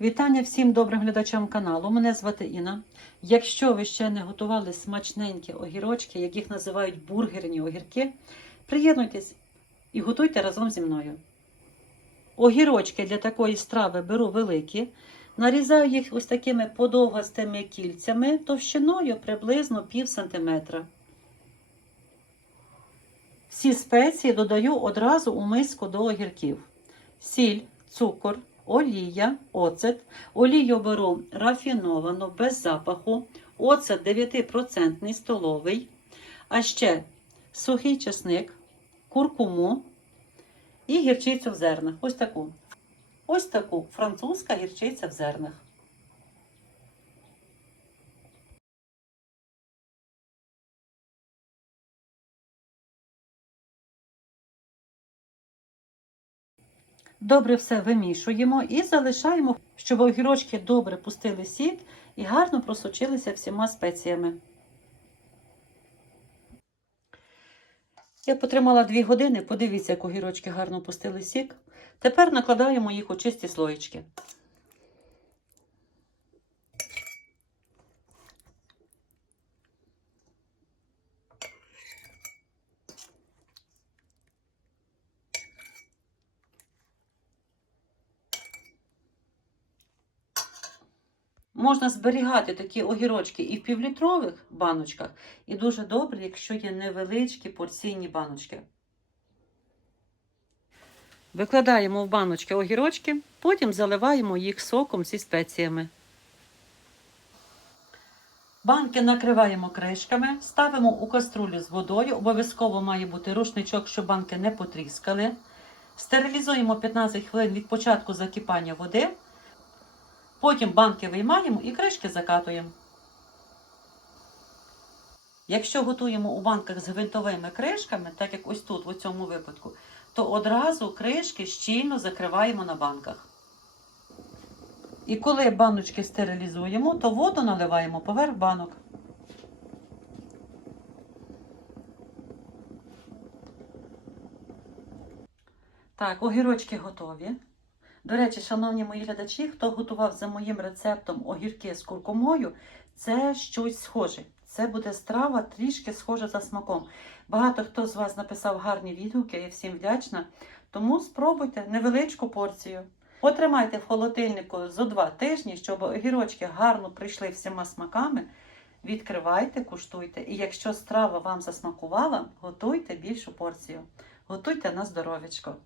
Вітання всім добрим глядачам каналу. Мене звати Інна. Якщо ви ще не готували смачненькі огірочки, яких називають бургерні огірки, приєднуйтесь і готуйте разом зі мною. Огірочки для такої страви беру великі, нарізаю їх ось такими подовгастими кільцями товщиною приблизно пів сантиметра. Всі спеції додаю одразу у миску до огірків: сіль, цукор, олія, оцет. Олію беру рафіновану, без запаху, оцет 9% столовий, а ще сухий чесник, куркуму і гірчицю в зернах. Ось таку. Ось таку французька гірчиця в зернах. Добре все вимішуємо і залишаємо, щоб огірочки добре пустили сік і гарно просочилися всіма спеціями. Я потримала 2 години, подивіться, як огірочки гарно пустили сік. Тепер накладаємо їх у чисті слоєчки. Можна зберігати такі огірочки і в півлітрових баночках, і дуже добре, якщо є невеличкі порційні баночки. Викладаємо в баночки огірочки, потім заливаємо їх соком зі спеціями. Банки накриваємо кришками, ставимо у каструлю з водою. Обов'язково має бути рушничок, щоб банки не потріскали. Стерилізуємо 15 хвилин від початку закипання води. Потім банки виймаємо і кришки закатуємо. Якщо готуємо у банках з гвинтовими кришками, так як ось тут, в цьому випадку, то одразу кришки щільно закриваємо на банках. І коли баночки стерилізуємо, то воду наливаємо поверх банок. Так, огірочки готові. До речі, шановні мої глядачі, хто готував за моїм рецептом огірки з куркумою, це щось схоже. Це буде страва трішки схожа за смаком. Багато хто з вас написав гарні відгуки, я всім вдячна. Тому спробуйте невеличку порцію. Потримайте в холодильнику зо два тижні, щоб огірочки гарно прийшли всіма смаками. Відкривайте, куштуйте. І якщо страва вам засмакувала, готуйте більшу порцію. Готуйте на здоров'ячко.